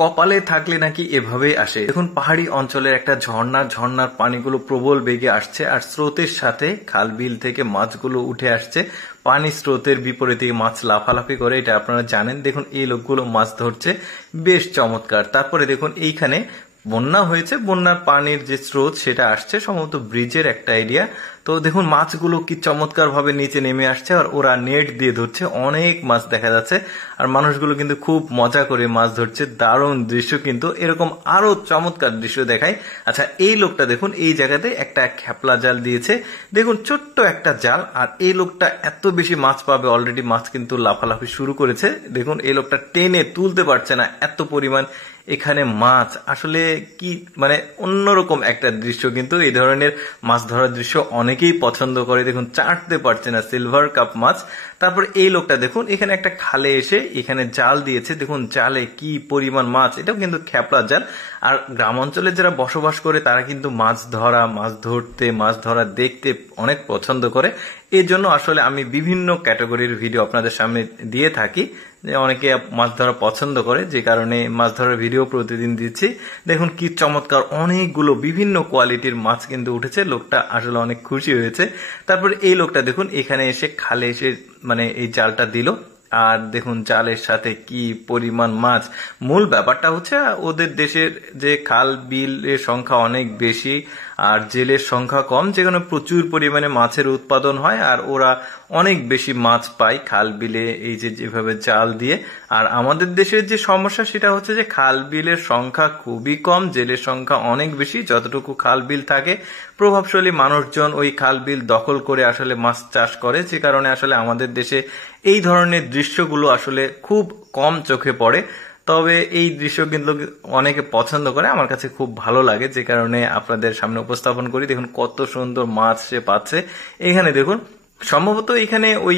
কপালে থাকলে নাকি এভাবেই আসে। দেখুন পাহাড়ি অঞ্চলের একটা ঝর্ণার পানিগুলো প্রবল বেগে আসছে আর স্রোতের সাথে খাল বিল থেকে মাছগুলো উঠে আসছে। পানি স্রোতের বিপরীতে মাছ লাফালাফি করে, এটা আপনারা জানেন। দেখুন এই লোকগুলো মাছ ধরছে, বেশ চমৎকার। তারপরে দেখুন এইখানে বন্যা হয়েছে, বন্যার পানির যে স্রোত সেটা আসছে সম্ভবত ব্রিজের একটা এরিয়া। তো দেখুন মাছগুলো কি চমৎকার ভাবে নিচে নেমে আসছে আর ওরা নেট দিয়ে ধরছে, অনেক মাছ দেখা যাচ্ছে আর মানুষগুলো কিন্তু খুব মজা করে মাছ ধরছে। দারুণ দৃশ্য, কিন্তু এরকম আরো চমৎকার দৃশ্য দেখায়। আচ্ছা এই লোকটা দেখুন এই জায়গাতে একটা খেপলা জাল দিয়েছে, দেখুন ছোট্ট একটা জাল, আর এই লোকটা এত বেশি মাছ পাবে অলরেডি মাছ কিন্তু লাফালাফি শুরু করেছে। দেখুন এই লোকটা টেনে তুলতে পারছে না, এত পরিমাণ এখানে মাছ। আসলে কি মানে অন্যরকম একটা দৃশ্য, কিন্তু এই ধরনের মাছ ধরার দৃশ্য অনেকেই পছন্দ করে। দেখুন চাটতে পারছে না সিলভার কাপ মাছ। তারপর এই লোকটা দেখুন এখানে একটা খালে এসে এখানে জাল দিয়েছে, দেখুন জালে কি পরিমাণ মাছ, এটাও কিন্তু খেপলা জাল। আর গ্রাম অঞ্চলে যারা বসবাস করে তারা কিন্তু মাছ ধরা দেখতে অনেক পছন্দ করে। এই জন্য আসলে আমি বিভিন্ন ক্যাটাগরির ভিডিও আপনাদের সামনে দিয়ে থাকি, যে অনেকে মাছ ধরা পছন্দ করে, যে কারণে মাছ ধরার ভিডিও প্রতিদিন দিচ্ছি। দেখুন কি চমৎকার অনেকগুলো বিভিন্ন কোয়ালিটির মাছ কিন্তু উঠেছে, লোকটা আসলে অনেক খুশি হয়েছে। তারপর এই লোকটা দেখুন এখানে এসে খালে এসে মানে এই জালটা দিল, আর দেখুন জালের সাথে কি পরিমাণ মাছ। মূল ব্যাপারটা হচ্ছে ওদের দেশের যে খাল বিলের সংখ্যা অনেক বেশি আর জেলের সংখ্যা কম, যেখানে প্রচুর পরিমাণে মাছের উৎপাদন হয় আর ওরা অনেক বেশি মাছ পায় খাল বিলে এই যে যেভাবে জাল দিয়ে। আর আমাদের দেশের যে সমস্যা সেটা হচ্ছে যে খাল বিলের সংখ্যা খুবই কম, জেলের সংখ্যা অনেক বেশি। যতটুকু খাল বিল থাকে প্রভাবশালী মানুষজন ওই খাল বিল দখল করে আসলে মাছ চাষ করে, যে কারণে আসলে আমাদের দেশে এই ধরনের দৃশ্যগুলো আসলে খুব কম চোখে পড়ে। তবে এই দৃশ্য কিন্তু অনেকে পছন্দ করে, আমার কাছে খুব ভালো লাগে, যে কারণে আপনাদের সামনে উপস্থাপন করি। দেখুন কত সুন্দর মাছ সে পাচ্ছে। এখানে দেখুন সম্ভবত এখানে ওই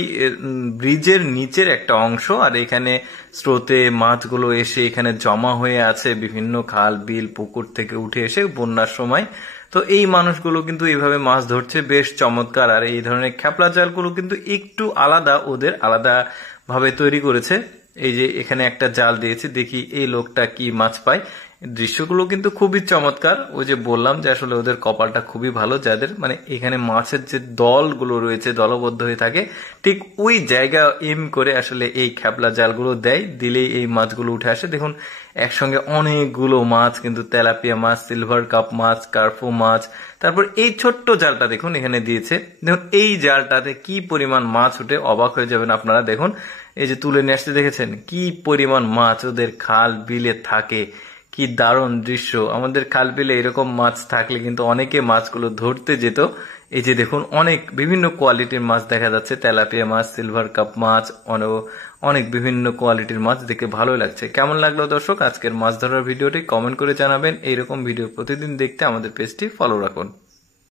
ব্রিজের নিচের একটা অংশ, আর এখানে স্রোতে মাছগুলো এসে এখানে জমা হয়ে আছে বিভিন্ন খাল বিল পুকুর থেকে উঠে এসে বন্যার সময়। তো এই মানুষগুলো কিন্তু এইভাবে মাছ ধরছে, বেশ চমৎকার। আর এই ধরনের খেপলা জালগুলো কিন্তু একটু আলাদা, ওদের আলাদা ভাবে তৈরি করেছে। এই যে এখানে একটা জাল দিয়েছে, দেখি এই লোকটা কি মাছ পায়। দৃশ্যগুলো কিন্তু খুবই চমৎকার। ওই যে বললাম যে আসলে ওদের কপালটা খুবই ভালো, যাদের মানে এখানে মাছের যে দলগুলো রয়েছে দলবদ্ধ হয়ে থাকে, ঠিক ওই জায়গা এম করে আসলে এই খেপলা জালগুলো দেয়, দিলেই এই মাছগুলো উঠে আসে। দেখুন একসঙ্গে অনেকগুলো মাছ, কিন্তু তেলাপিয়া মাছ, সিলভার কাপ মাছ, কার্পো মাছ। তারপর এই ছোট্ট জালটা দেখুন এখানে দিয়েছে, দেখুন এই জালটাতে কি পরিমাণ মাছ উঠে অবাক হয়ে যাবেন আপনারা। দেখুন এই যে তুলে নিয়ে আসতে দেখেছেন কি পরিমাণ মাছ ওদের খাল বিলে থাকে, কি দারুণ দৃশ্য। আমাদের খাল বিলে এরকম মাছ থাকলে কিন্তু অনেকে মাছগুলো ধরতে যেত। এই যে দেখুন অনেক বিভিন্ন কোয়ালিটির মাছ দেখা যাচ্ছে, তেলাপিয়া মাছ, সিলভার কাপ মাছ, অনেক বিভিন্ন কোয়ালিটির মাছ, দেখে ভালোই লাগছে। কেমন লাগলো দর্শক আজকের মাছ ধরার ভিডিওটি কমেন্ট করে জানাবেন। এইরকম ভিডিও প্রতিদিন দেখতে আমাদের পেজটি ফলো রাখুন।